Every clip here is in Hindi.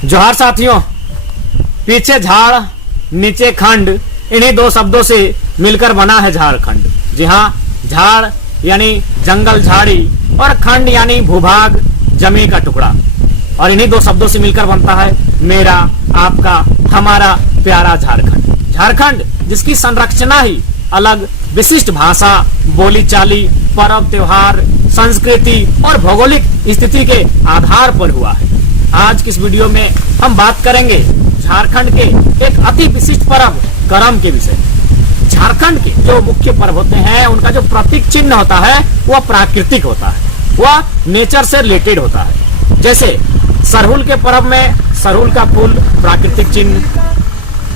जोहार साथियों, पीछे झाड़ नीचे खंड, इन्हीं दो शब्दों से मिलकर बना है झारखंड। जी हाँ, झाड़ यानी जंगल झाड़ी और खंड यानी भूभाग जमीन का टुकड़ा, और इन्हीं दो शब्दों से मिलकर बनता है मेरा, आपका, हमारा प्यारा झारखंड। झारखंड जिसकी संरचना ही अलग विशिष्ट भाषा, बोली चाली, पर्व त्योहार, संस्कृति और भौगोलिक स्थिति के आधार पर हुआ है। आज की इस वीडियो में हम बात करेंगे झारखंड के एक अति विशिष्ट पर्व करम के विषय। झारखंड के जो मुख्य पर्व होते हैं उनका जो प्रतीक चिन्ह होता है वह प्राकृतिक होता है, वह नेचर से रिलेटेड होता है। जैसे सरहुल के पर्व में सरहुल का फूल प्राकृतिक चिन्ह,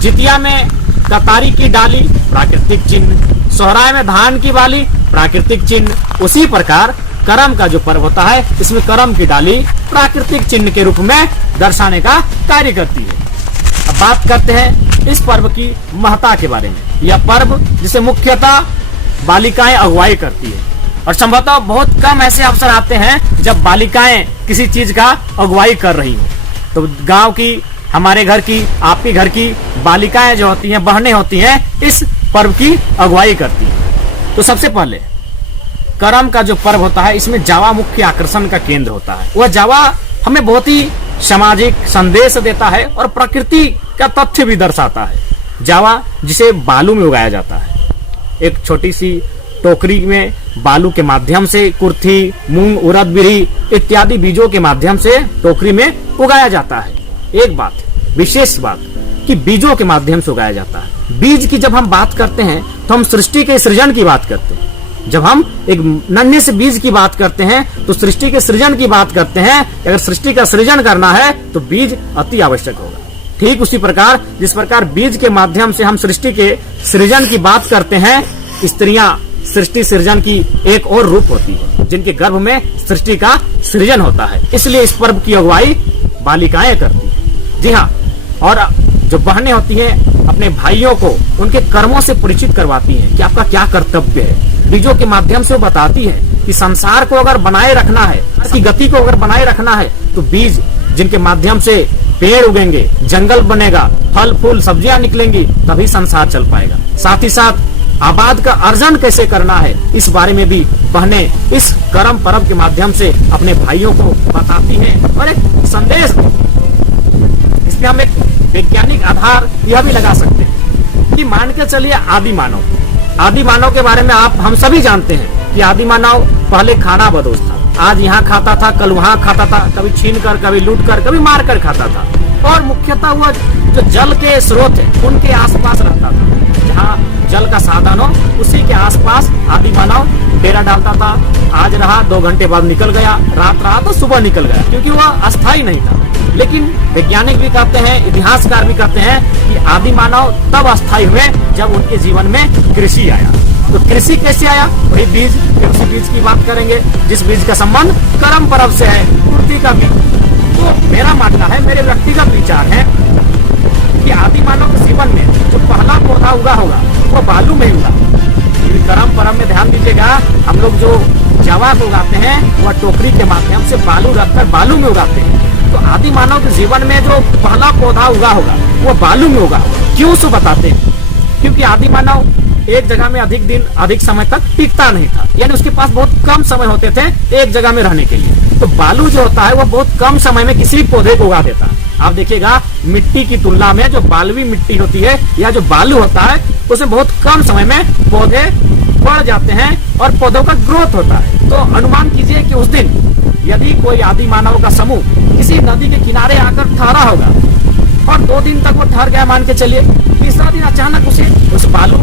जितिया में कतारी की डाली प्राकृतिक चिन्ह, सोहराय में धान की बाली प्राकृतिक चिन्ह। उसी प्रकार करम का जो पर्व होता है इसमें करम की डाली प्राकृतिक चिन्ह के रूप में दर्शाने का कार्य करती है। अब बात करते हैं इस पर्व की महत्ता के बारे में। यह पर्व जिसे मुख्यतः बालिकाएं अगुवाई करती है, और संभवतः बहुत कम ऐसे अवसर आते हैं जब बालिकाएं किसी चीज का अगुवाई कर रही हो। तो गांव की, हमारे घर की, आपके घर की बालिकाएं जो होती हैं, बहनें होती हैं, इस पर्व की अगुवाई करती हैं। तो सबसे पहले करम का जो पर्व होता है इसमें जावा मुख्य आकर्षण का केंद्र होता है। वह जावा हमें बहुत ही सामाजिक संदेश देता है और प्रकृति का तथ्य भी दर्शाता है। जावा जिसे बालू में उगाया जाता है, एक छोटी सी टोकरी में बालू के माध्यम से कुर्थी, मूंग, उड़द, बिरही इत्यादि बीजों के माध्यम से टोकरी में उगाया जाता है। एक बात, विशेष बात कि बीजों के माध्यम से उगाया जाता है। बीज की जब हम बात करते हैं तो हम सृष्टि के सृजन की बात करते हैं। जब हम एक नन्हे से बीज की बात करते हैं तो सृष्टि के सृजन की बात करते हैं। अगर सृष्टि का सृजन करना है तो बीज अति आवश्यक होगा। ठीक उसी प्रकार जिस प्रकार बीज के माध्यम से हम सृष्टि के सृजन की बात करते हैं, स्त्रियां सृष्टि सृजन की एक और रूप होती है जिनके गर्भ में सृष्टि का सृजन होता है। इसलिए इस पर्व की अगुवाई बालिकाएं करती है। जी हाँ, और जो बहनें होती हैं अपने भाइयों को उनके कर्मों से परिचित करवाती हैं कि आपका क्या कर्तव्य है। बीजों के माध्यम से वो बताती है कि संसार को अगर बनाए रखना है, की गति को अगर बनाए रखना है तो बीज जिनके माध्यम से पेड़ उगेंगे, जंगल बनेगा, फल फूल सब्जियां निकलेंगी, तभी संसार चल पाएगा। साथ ही साथ आबाद का अर्जन कैसे करना है इस बारे में भी बहनें इस करम पर्व के माध्यम से अपने भाइयों को बताती हैं और एक संदेश देती। इसमें हम एक वैज्ञानिक आधार यह भी लगा सकते हैं कि मान के चलिए आदि मानव के बारे में हम सभी जानते हैं कि आदि मानव पहले खाना बदोश था। आज यहाँ खाता था, कल वहाँ खाता था, कभी छीन कर, कभी लूट कर, कभी मार कर खाता था, और मुख्यतः वह जो जल के स्रोत है उनके आसपास रहता था। जहाँ जल का साधन हो उसी के आसपास आदि मानव डेरा डालता था। आज रहा, 2 घंटे बाद निकल गया, रात रहा तो सुबह निकल गया, क्योंकि वह अस्थायी नहीं था। लेकिन वैज्ञानिक भी कहते हैं, इतिहासकार भी कहते हैं कि आदि मानव तब अस्थायी हुए जब उनके जीवन में कृषि आया। तो कृषि कैसे आया, वही बीज, उसी बीज की बात करेंगे जिस बीज का संबंध करम पर्व से है, कुर्थी का बीज। तो मेरा मानना है, मेरे व्यक्तिगत विचार है कि आदि मानव के जीवन में जो पहला पौधा उगा होगा वो बालू में उगा। करम पर्व में ध्यान दीजिएगा, हम लोग जो जावा को उगाते हैं वह टोकरी के माध्यम से बालू रखकर बालू में उगाते हैं। तो आदि मानव के जीवन में जो पहला पौधा उगा होगा वो बालू में उगा होगा। क्यों सो बताते हैं, क्योंकि आदि मानव एक जगह में अधिक दिन, अधिक समय तक टिकता नहीं था, यानी उसके पास बहुत कम समय होते थे एक जगह में रहने के लिए। तो बालू जो होता है वो बहुत कम समय में किसी पौधे को उगा देता है। आप देखिएगा मिट्टी की तुलना में जो बालुई मिट्टी होती है या जो बालू होता है उसमें बहुत कम समय में पौधे बढ़ जाते हैं और पौधों का ग्रोथ होता है। तो अनुमान कीजिए कि उस दिन यदि कोई आदि मानव का समूह किसी नदी के किनारे आकर ठहरा होगा और 2 दिन तक वो ठहर गया, मान के चलिए, तीसरा दिन अचानक उसे उस बालू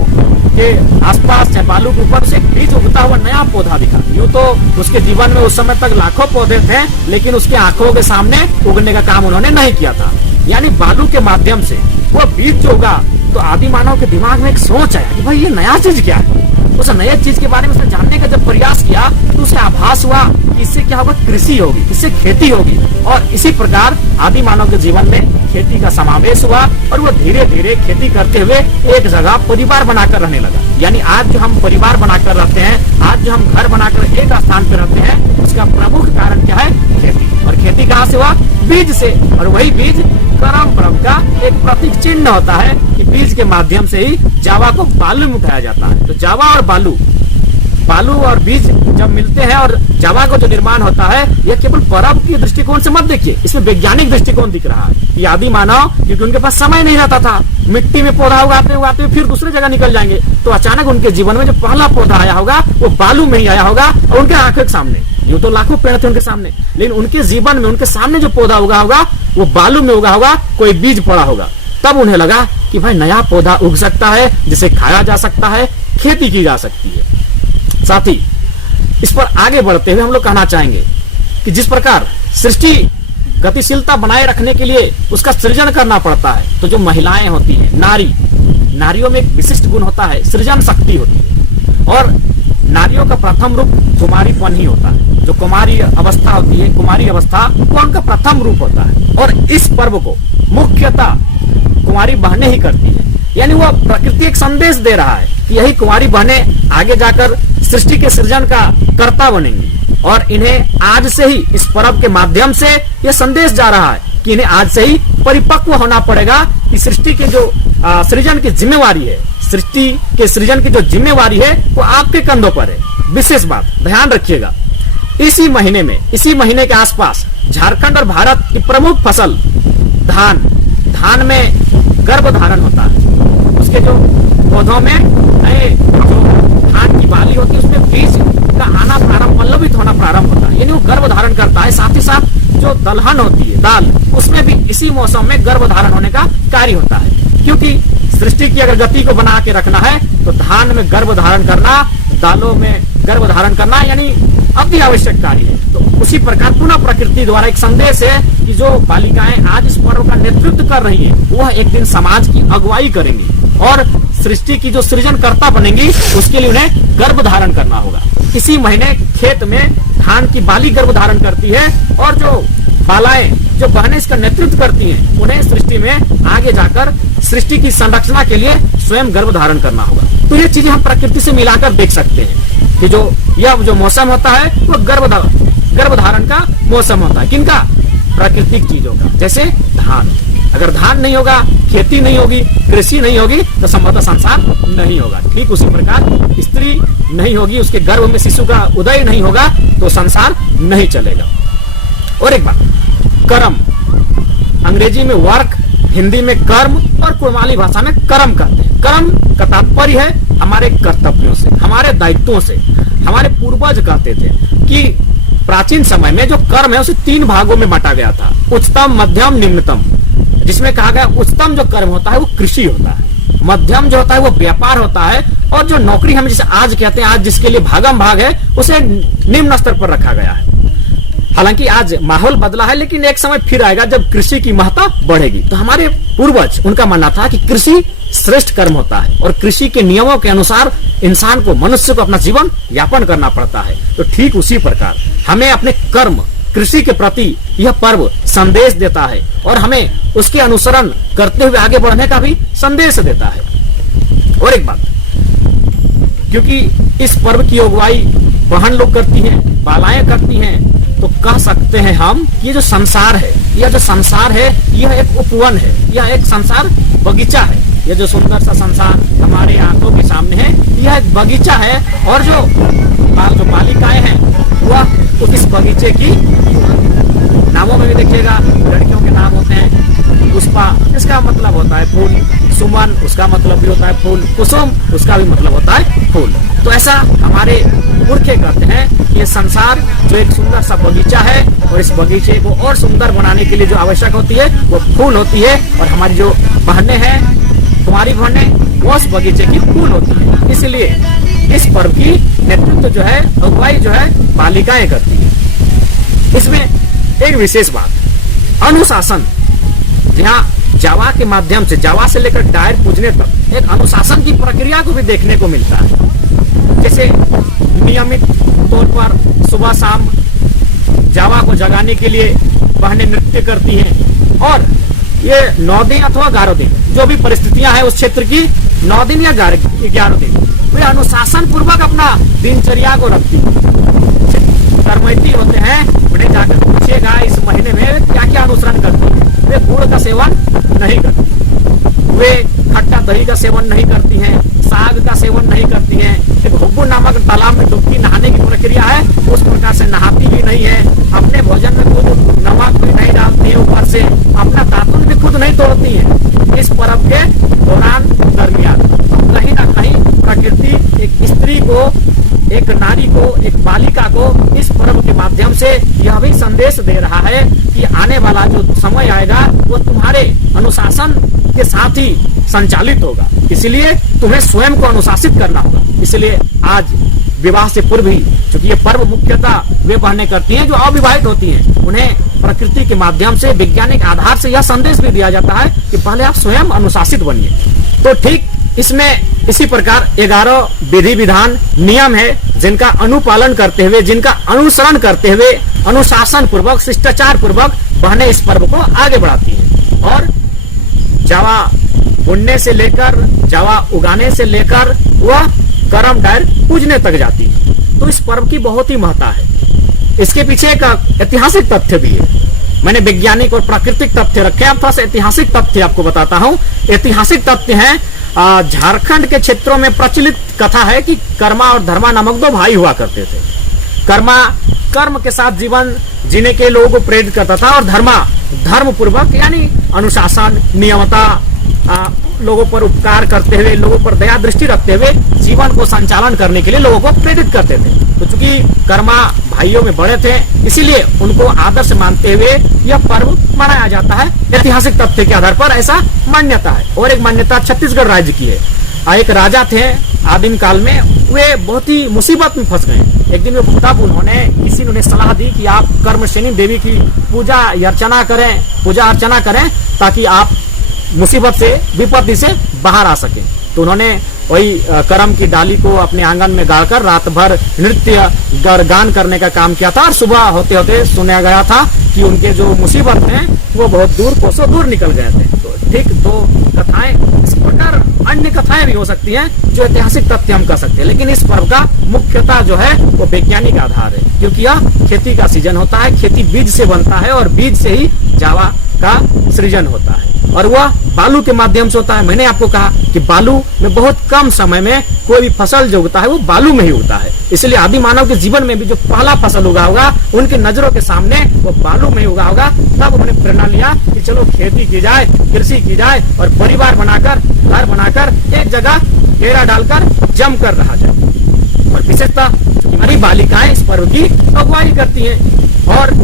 के आसपास या बालू के ऊपर से बीज उगता हुआ नया पौधा दिखा। यूं तो उसके जीवन में उस समय तक लाखों पौधे थे, लेकिन उसके आंखों के सामने उगने का काम उन्होंने नहीं किया था। यानी बालू के माध्यम से वो बीज जो उगा तो आदि मानव के दिमाग में एक सोच आया कि भाई ये नया चीज क्या है। उस नए चीज के बारे में उसने जानने का जब प्रयास किया तो उसे आभास हुआ कि इससे क्या होगा, कृषि होगी, इससे खेती होगी। और इसी प्रकार आदि मानव के जीवन में खेती का समावेश हुआ और वो धीरे धीरे खेती करते हुए एक जगह परिवार बनाकर रहने लगा। यानी आज जो हम परिवार बनाकर रहते हैं, आज जो हम घर बनाकर एक स्थान पर रहते हैं, उसका प्रमुख कारण क्या है, खेती। और खेती कहाँ से हुआ? बीज से। और वही बीज करम पर्व का एक प्रतीक चिन्ह होता है कि बीज के माध्यम से ही जावा को बालू में उठाया जाता है। तो जावा और बालू और बीज जब मिलते हैं और जावा का जो निर्माण होता है, यह केवल पर्व के दृष्टिकोण से मत देखिए, इसमें वैज्ञानिक दृष्टिकोण दिख रहा है। ये आदि मानव, क्योंकि उनके पास समय नहीं रहता था, मिट्टी में पौधा उगाते उगाते फिर दूसरी जगह निकल जाएंगे, तो अचानक उनके जीवन में जो पहला पौधा आया होगा वो बालू में ही आया होगा और उनके आंखों के सामने। यूं तो लाखों पेड़ थे उनके सामने, लेकिन उनके जीवन में उनके सामने जो पौधा उगा होगा वो बालू में उगा होगा, कोई बीज पड़ा होगा। तब उन्हें लगा कि भाई नया पौधा उग सकता है जिसे खाया जा सकता है, खेती की जा सकती है। साथ ही इस पर आगे बढ़ते हुए हम लोग कहना चाहेंगे कि जिस प्रकार सृष्टि गतिशीलता बनाए रखने के लिए उसका सृजन करना पड़ता है, तो जो महिलाएं होती हैं, नारियों में एक विशिष्ट गुण होता है, सृजन शक्ति होती है। और नारियों का प्रथम रूप कुमारीपन ही होता है। जो कुमारी अवस्था होती है, कुमारी अवस्था, वो उनका प्रथम रूप होता है। और इस पर्व को मुख्यतः कुमारी बहनें ही करती है, यानी वह प्रकृति एक संदेश दे रहा है कि यही कुमारी बहनें आगे जाकर सृष्टि के सृजन का कर्ता बनेंगी। और इन्हें आज से ही इस पर्व के माध्यम से यह संदेश जा रहा है कि इन्हें आज से ही परिपक्व होना पड़ेगा कि सृष्टि के जो सृजन की जिम्मेवारी है, सृष्टि के सृजन की जो जिम्मेवारी है वो आपके कंधों पर है। विशेष बात ध्यान रखिएगा, इसी महीने के आसपास झारखंड और भारत की प्रमुख फसल धान में गर्भ धारण होता है। उसके जो पौधों में नए जो धान की बाली होती है उसमें बीज का आना प्रारंभ, पल्लवित होना प्रारंभ होता है, यानी वो गर्भ धारण करता है। साथ ही साथ जो दलहन होती है, दाल, उसमें भी इसी मौसम में गर्भ धारण होने का कार्य होता है। क्योंकि सृष्टि की अगर गति को बना के रखना है तो धान में गर्भ धारण करना, दालों में गर्भ धारण करना यानी अति आवश्यक कार्य है। तो उसी प्रकार पुनः प्रकृति द्वारा एक संदेश है कि जो बालिकाएं आज इस पर्व का नेतृत्व कर रही है वह एक दिन समाज की अगुवाई करेंगी और सृष्टि की जो सृजनकर्ता बनेंगी, उसके लिए उन्हें गर्भ धारण करना होगा। इसी महीने खेत में धान की बाली गर्भ धारण करती है और जो बालाएं, जो बहनें इसका नेतृत्व करती हैं, उन्हें सृष्टि में आगे जाकर सृष्टि की संरचना के लिए स्वयं गर्भ धारण करना होगा। तो ये चीजें हम प्रकृति से मिलाकर देख सकते हैं कि यह जो मौसम होता है वो गर्भ धारण का मौसम होता है। किनका? प्राकृतिक चीजों का। जैसे धान, अगर धान नहीं होगा, खेती नहीं होगी, कृषि नहीं होगी तो संभवतः संसार नहीं होगा। ठीक उसी प्रकार स्त्री नहीं होगी, उसके गर्भ में शिशु का उदय नहीं होगा तो संसार नहीं चलेगा। और एक बात, कर्म, अंग्रेजी में वर्क, हिंदी में कर्म और कुड़माली भाषा में कर्म कहते हैं। कर्म का तात्पर्य है हमारे कर्तव्यों से, हमारे दायित्वों से। हमारे पूर्वज कहते थे कि प्राचीन समय में जो कर्म है उसे 3 भागों में बांटा गया था, उच्चतम, मध्यम, निम्नतम। जिसमें कहा गया उच्चतम जो कर्म होता है वो कृषि होता है, मध्यम जो होता है वो व्यापार होता है, और जो नौकरी हम जैसे आज कहते हैं, आज जिसके लिए भागम भाग है, उसे निम्न स्तर पर रखा गया है। हालांकि आज माहौल बदला है, लेकिन एक समय फिर आएगा जब कृषि की महत्ता बढ़ेगी। तो हमारे पूर्वज, उनका मानना था कि कृषि श्रेष्ठ कर्म होता है और कृषि के नियमों के अनुसार इंसान को, मनुष्य को अपना जीवन यापन करना पड़ता है। तो ठीक उसी प्रकार हमें अपने कर्म, कृषि के प्रति यह पर्व संदेश देता है और हमें उसके अनुसरण करते हुए आगे बढ़ने का भी संदेश देता है। और एक बात, क्योंकि इस पर्व की अगुवाई बहन लोग करती हैं, बालाएं करती हैं, तो कह सकते हैं हम ये जो संसार है, यह एक उपवन है, यह एक संसार बगीचा है। यह जो सुंदर सा संसार हमारे आंखों के सामने है, यह एक बगीचा है। और जो बालिकाएं हैं वह इस बगीचे की, नामों में भी देखिएगा लड़कियों के नाम होते हैं। पुष्पा, इसका मतलब होता है फूल। सुमन, उसका मतलब भी होता है फूल। कुसुम, उसका भी मतलब होता है फूल। तो ऐसा हमारे पुरखे कहते हैं कि ये संसार जो एक सुंदर सा बगीचा है, और इस बगीचे को और सुंदर बनाने के लिए जो आवश्यक होती है वो फूल होती है। और हमारी जो बहनें हैं, कुमारी बहनें, वो उस बगीचे की फूल होती है। इसलिए इस पर्व की नेतृत्व जो है, अगुवाई जो है, बालिकाएं करती है। इसमें एक विशेष बात, अनुशासन, जहाँ जावा के माध्यम से, जावा से लेकर डायर पूजने तक एक अनुशासन की प्रक्रिया को भी देखने को मिलता है। जैसे नियमित तौर पर सुबह शाम जावा को जगाने के लिए बहनें नृत्य करती हैं, और ये 9 दिन अथवा 11 दिन, जो भी परिस्थितियां हैं उस क्षेत्र की, 9 दिन या 11 दिन, वे अनुशासन पूर्वक अपना दिनचर्या को रखती है। कर्मैती होते हैं उन्हें जाकर पूछिएगा इस महीने में क्या क्या अनुसरण करती है। वे गुड़ का सेवन नहीं करती, वे खट्टा दही का सेवन नहीं करती हैं, साग का सेवन नहीं करती हैं, एक हुब्बू नामक तालाब में डुबकी नहाने की प्रक्रिया है उस प्रकार से नहाती भी नहीं है, अपने भोजन में खुद नमक भी नहीं डालती है, ऊपर से अपना दातुन भी खुद नहीं तोड़ती है इस पर्व के दौरान दरमियान। तो कहीं ना कहीं प्रकृति एक स्त्री को, एक नारी को, एक बालिका को इस पर्व के माध्यम से यह भी संदेश दे रहा है कि आने वाला जो समय आएगा वो तुम्हारे अनुशासन के साथ ही संचालित होगा, इसलिए तुम्हें स्वयं को अनुशासित करना होगा। इसलिए आज विवाह से पूर्व ही, क्योंकि ये पर्व मुख्यतः वे बहनें करती हैं जो अविवाहित होती हैं, उन्हें प्रकृति के माध्यम से वैज्ञानिक आधार से यह संदेश भी दिया जाता है कि पहले आप स्वयं अनुशासित बनिए। तो ठीक इसमें इसी प्रकार 11 विधि विधान नियम है जिनका अनुपालन करते हुए, जिनका अनुसरण करते हुए अनुशासन पूर्वक, शिष्टाचार पूर्वक बहनें इस पर्व को आगे बढ़ाती हैं और जावा बुनने से लेकर, जावा उगाने से लेकर वह करम डायर पूजने तक जाती है। तो इस पर्व की बहुत ही महत्ता है। इसके पीछे एक ऐतिहासिक तथ्य भी है। मैंने वैज्ञानिक और प्राकृतिक तथ्य रखे, अब थोड़ा सा ऐतिहासिक तथ्य आपको बताता हूँ। ऐतिहासिक तथ्य है, झारखंड के क्षेत्रों में प्रचलित कथा है कि कर्मा और धर्मा नामक 2 भाई हुआ करते थे। कर्मा कर्म के साथ जीवन जीने के लोगों को प्रेरित करता था और धर्मा धर्म पूर्वक यानी अनुशासन, नियमता, लोगों पर उपकार करते हुए, लोगों पर दया दृष्टि रखते हुए जीवन को संचालन करने के लिए लोगों को प्रेरित करते थे। तो चूंकि कर्मा भाइयों में बड़े थे, इसीलिए उनको आदर्श मानते हुए यह पर्व मनाया जाता है। ऐतिहासिक तथ्य के आधार पर ऐसा मान्यता है। और एक मान्यता छत्तीसगढ़ राज्य की है। एक राजा थे आदिम काल में, वे बहुत ही मुसीबत में फंस गए। एक दिन वे तब किसी ने उन्हें सलाह दी कि आप कर्मशेनी देवी की पूजा अर्चना करें ताकि आप मुसीबत से, विपत्ति से बाहर आ सके। तो उन्होंने वही करम की डाली को अपने आंगन में गाड़कर रात भर नृत्य गान करने का काम किया था और सुबह होते होते सुना गया था कि उनके जो मुसीबत हैं वो बहुत दूर, कोसों दूर निकल गए थे। तो ठीक 2 कथाएं, इस प्रकार अन्य कथाएं भी हो सकती हैं जो ऐतिहासिक तथ्य हम कह सकते हैं, लेकिन इस पर्व का मुख्यतः जो है वो वैज्ञानिक आधार है, क्योंकि यह खेती का सीजन होता है। खेती बीज से बनता है और बीज से ही जावा का सृजन होता है और वह बालू के माध्यम से होता है। मैंने आपको कहा कि बालू में बहुत कम समय में कोई भी फसल जो उगता है वो बालू में ही उगता है। इसलिए आदि मानव के जीवन में भी जो पहला फसल उगा होगा उनकी नजरों के सामने वो बालू में ही उगा होगा। तब उन्होंने प्रेरणा लिया कि चलो खेती की जाए, कृषि की जाए और परिवार बनाकर, घर बनाकर, एक जगह डेरा डालकर जम कर रहा जाए। और विशेषतः हमारी बालिकाएं इस पर्व की अगुवाई करती हैं और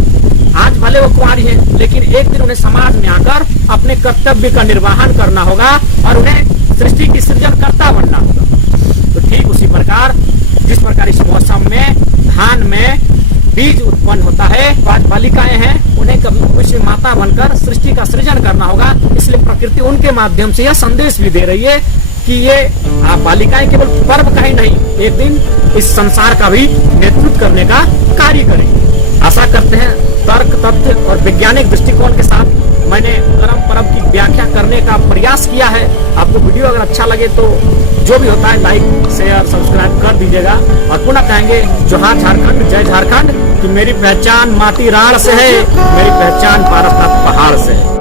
आज भले वो कुंवारी हैं, लेकिन एक दिन उन्हें समाज में आकर अपने कर्तव्य का निर्वहन करना होगा और उन्हें सृष्टि की सृजनकर्ता बनना होगा। तो ठीक उसी प्रकार जिस प्रकार इस मौसम में धान में बीज उत्पन्न होता है, तो आज बालिकाएं हैं, उन्हें कभी कुछ माता बनकर सृष्टि का सृजन करना होगा। इसलिए प्रकृति उनके माध्यम से यह संदेश भी दे रही है कि ये बालिकाएं केवल पर्व का ही नहीं, एक दिन इस संसार का भी नेतृत्व करने का कार्य करेंगे। आशा करते हैं तर्क, तथ्य और वैज्ञानिक दृष्टिकोण के साथ मैंने करम पर्व की व्याख्या करने का प्रयास किया है। आपको वीडियो अगर अच्छा लगे तो जो भी होता है लाइक, शेयर, सब्सक्राइब कर दीजिएगा। और पुनः कहेंगे जोहार झारखंड, जय झारखंड, कि मेरी पहचान माटी राण से है, मेरी पहचान पारसनाथ पहाड़ से है।